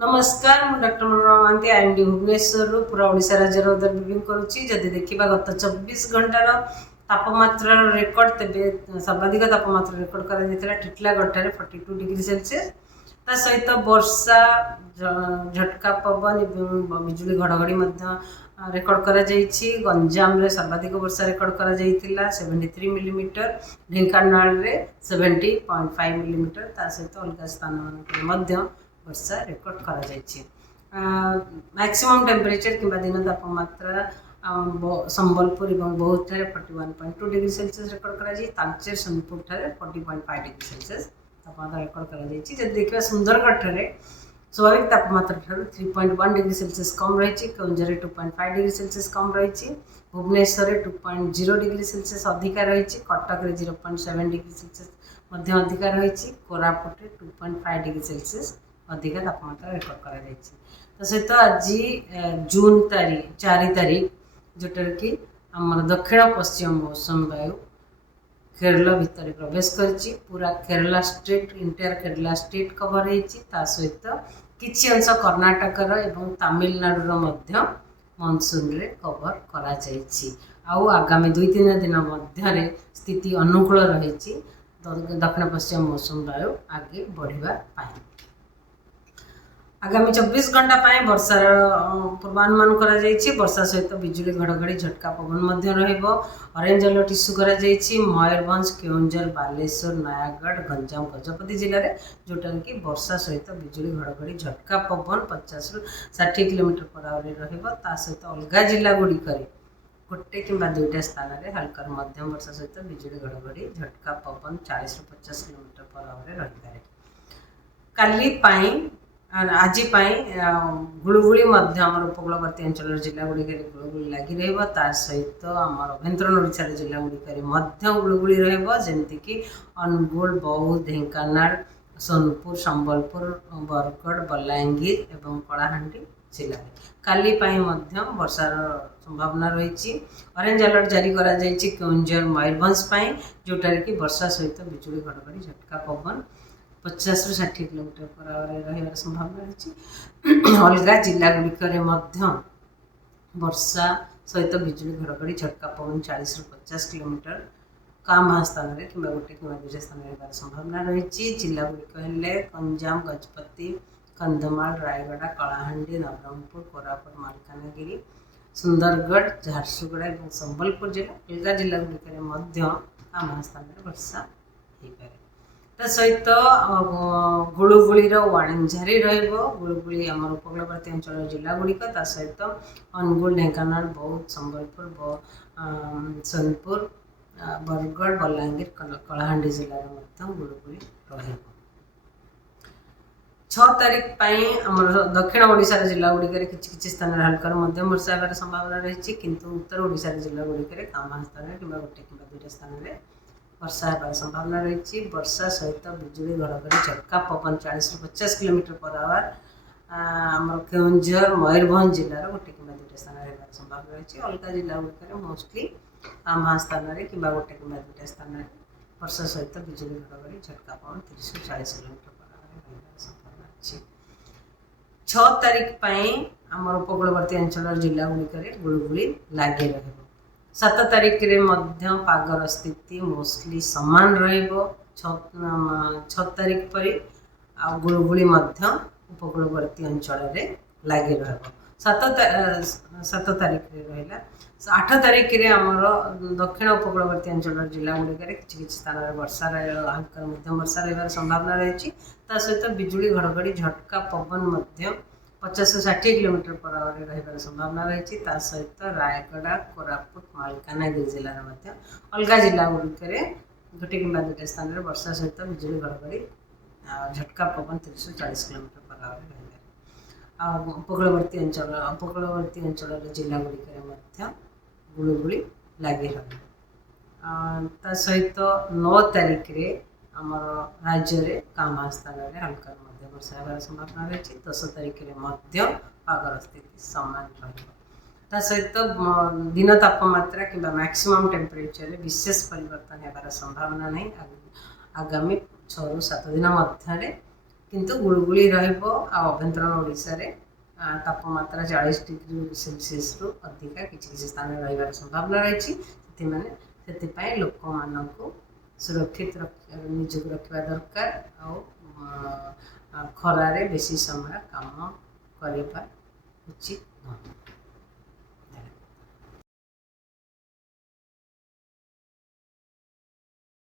नमस्कार मु doctor Manorama Mahanti IMD Bhubaneswar पूरा ओडिशा राज्य रिव्यू करुच्ची जदि देखा गत 24 घंटार तापमात्रा रेकर्ड तेज सर्वाधिक तापमात्रा रेकर्ड कर टिटलागढ़ 42 डिग्री सेल्सियस ता सहित वर्षा झटका पवन और बिजुली घड़घड़ी रेकर्ड कर गंजाम सर्वाधिक वर्षा रेकर्ड कर 73 मिलीमीटर ढेंकानाल 70.5 मिलीमीटर ता सहित अलग स्थान मान वर्षा रेकर्ड कर मैक्सिमम टेम्परेचर कि दिन तापमात्रा संबलपुर और बौद्ध 41.2 डिग्री सेल्सियस रेकर्ड कर सोनपुर 40.5 डिग्री सेल्सियस तापमात्रा रेकर्ड कर देखा सुंदरगढ़ स्वाभाविक तापमात्रा 3.1 डिग्री सेल्सियस कम रही केउंझर 2.5 डिग्री सेल्सियस कम रही भुवनेश्वर 2.0 डिग्री सेल्सियस अधिका रही कटक 0.7 डिग्री सेल्सियस अधिका रही कोरापुट 2.5 डिग्री सेल्सियस अधिक तापमात्रा रेकर्ड कर सहित आज जून 4 तारीख जोटार कि आम दक्षिण पश्चिम मौसम वायु केरल भितर प्रवेश करी पूरा Kerala state entire Kerala state cover होता सहित किछि अंश कर्णाटकर एवं तमिलनाडुर मध्य मनसून रे कवर करा जायछि आउ आगामी 2-3 दिन मध्य स्थिति अनुकूल रही दक्षिण पश्चिम मौसम वायु आगे बढ़िबा पाई आगामी 24 घंटा वर्षार पूर्वानुमान वर्षा सहित बिजुली घड़घड़ी झटका पवन ऑरेंज अलर्ट इश्यू कर मयूरभंज केउंझर बालेश्वर नयागढ़ गंजाम गजपति जिले में जोटार कि वर्षा सहित बिजुली घड़घड़ी झटका पवन 50-60 किलोमीटर पर आवर सहित अलग जिला गुड़िक गोटे कि 2टा स्थान में हल्का मध्यम वर्षा सहित बिजुली घड़घड़ी झटका पवन 40-50 किलोमीटर पर आवर रही काली आज गुड़गुड़ी उपकूलवर्ती अंचल जिला गुड़िक गुड़गुड़ी लगी रहित आम अभ्यंतरण ओडिशा जिला गुड़िक गुड़गुड़ी रमीक अनुगुल बौद्ध ढेंकानाल सोनपुर संबलपुर बरगढ़ बलांगीर एवं कलाहांडी जिले में काली वर्षार संभावना रही ऑरेंज अलर्ट जारी करा केउंझर मयूरभंज जोटार कि वर्षा सहित बिजुली घड़घड़ी झटका पवन 50-60 किलोमीटर पर आवर रही संभावना रही अलग जिला गुड़िक वर्षा सहित बिजुली घड़घड़ी झटका पवन 40-50 किलोमीटर काम स्थान में कि गोटे कि 2टा स्थान में संभावना रही जिला गुड़िक गंजाम गजपति कंधमाल रायगढ़ कलाहांडी नवरंगपुर कोरापुट मालकानगिरी सुंदरगढ़ झारसुगुड़ा और संबलपुर जिला अलग जिला गुड़िक काम स्थान में वर्षा हो पाए सहित गुड़गुड़ीर वार्निंग जारी गुड़गुड़ी आम उपकूलवर्ती अंचल जिला गुड़िक सहित अनुगुल ढेंकानाल बौद्ध संबलपुर सोनपुर बरगढ़ बलांगीर कलाहांडी जिले में गुड़गुड़ी रही 6 तारीख आम दक्षिण ओडिशा जिला गुड़िक किसी स्थान में हल्का मध्यम वर्षा होगार संभावना रही किंतु उत्तर ओडिशा जिला गुड़िक काम स्थान कि गोटे कि 2टा स्थान में वर्षा होगार संभावना रही वर्षा सहित बिजुली घड़घड़ी झटका पवन 40-50 किलोमीटर पर आवर आम केउंझर मयूरभंज जिलार गोटे कि 2टा स्थान होगार संभावना रही अलग जिला गुड़िक मोस्टली आम स्थान में कि गोटे कि 2टा स्थान में वर्षा सहित बिजुली घड़घड़ी झटका पवन 30-40 किलोमीटर पर आवर संभावना अच्छी 6 तारीख आम उपकूलवर्ती अंचल जिला गुड़िक गुड़गुड़ी लगी रही 7 तारीख में पागर स्थिति मोस्टली सामान रह तारीख पर गुड़गुड़ी उपकूलवर्ती अंचल लगी रत तारीख रहा 8 तारीख में आमर दक्षिण उपकूलवर्ती अंचल जिला गुड़िक किसी स्थान में वर्षा हल्का मध्यम वर्षा रही संभावना रही सहित बिजुली घड़घड़ी झटका पवन 50-60 किलोमीटर पर आवर रही संभावना रही सहित रायगढ़ कोरापुट मालकानगिरी जिले में अलग जिला गुड़िक गोटे कि 2टा स्थान में वर्षा सहित बिजुली घड़घड़ी झटका पवन 30-40 किलोमीटर पर आवर रही उपकूलवर्ती अंचल जिला गुड़िक गुड़गुड़ी लगी रही सहित 9 तारीख आम राज्य में काम स्थान में हल्का मध्यम वर्षा होगार संभावना रही 10 तारीख में पागर स्थिति सामान रही सहित दिन तापमात्रा कि मैक्सिमम टेम्परेचर विशेष परिवर्तन होगार संभावना नहीं आगामी 6-7 दिन मध्य किंतु गुड़गुड़ी रभ्यंतरण ओडिशा रे तापमात्रा 40 डिग्री सेल्सियस रु अधिका किसी स्थान रही संभावना रही से लोक मान सुरक्षित निजक रखा दरकार आ खरारे बेसी समय काम करने उचित।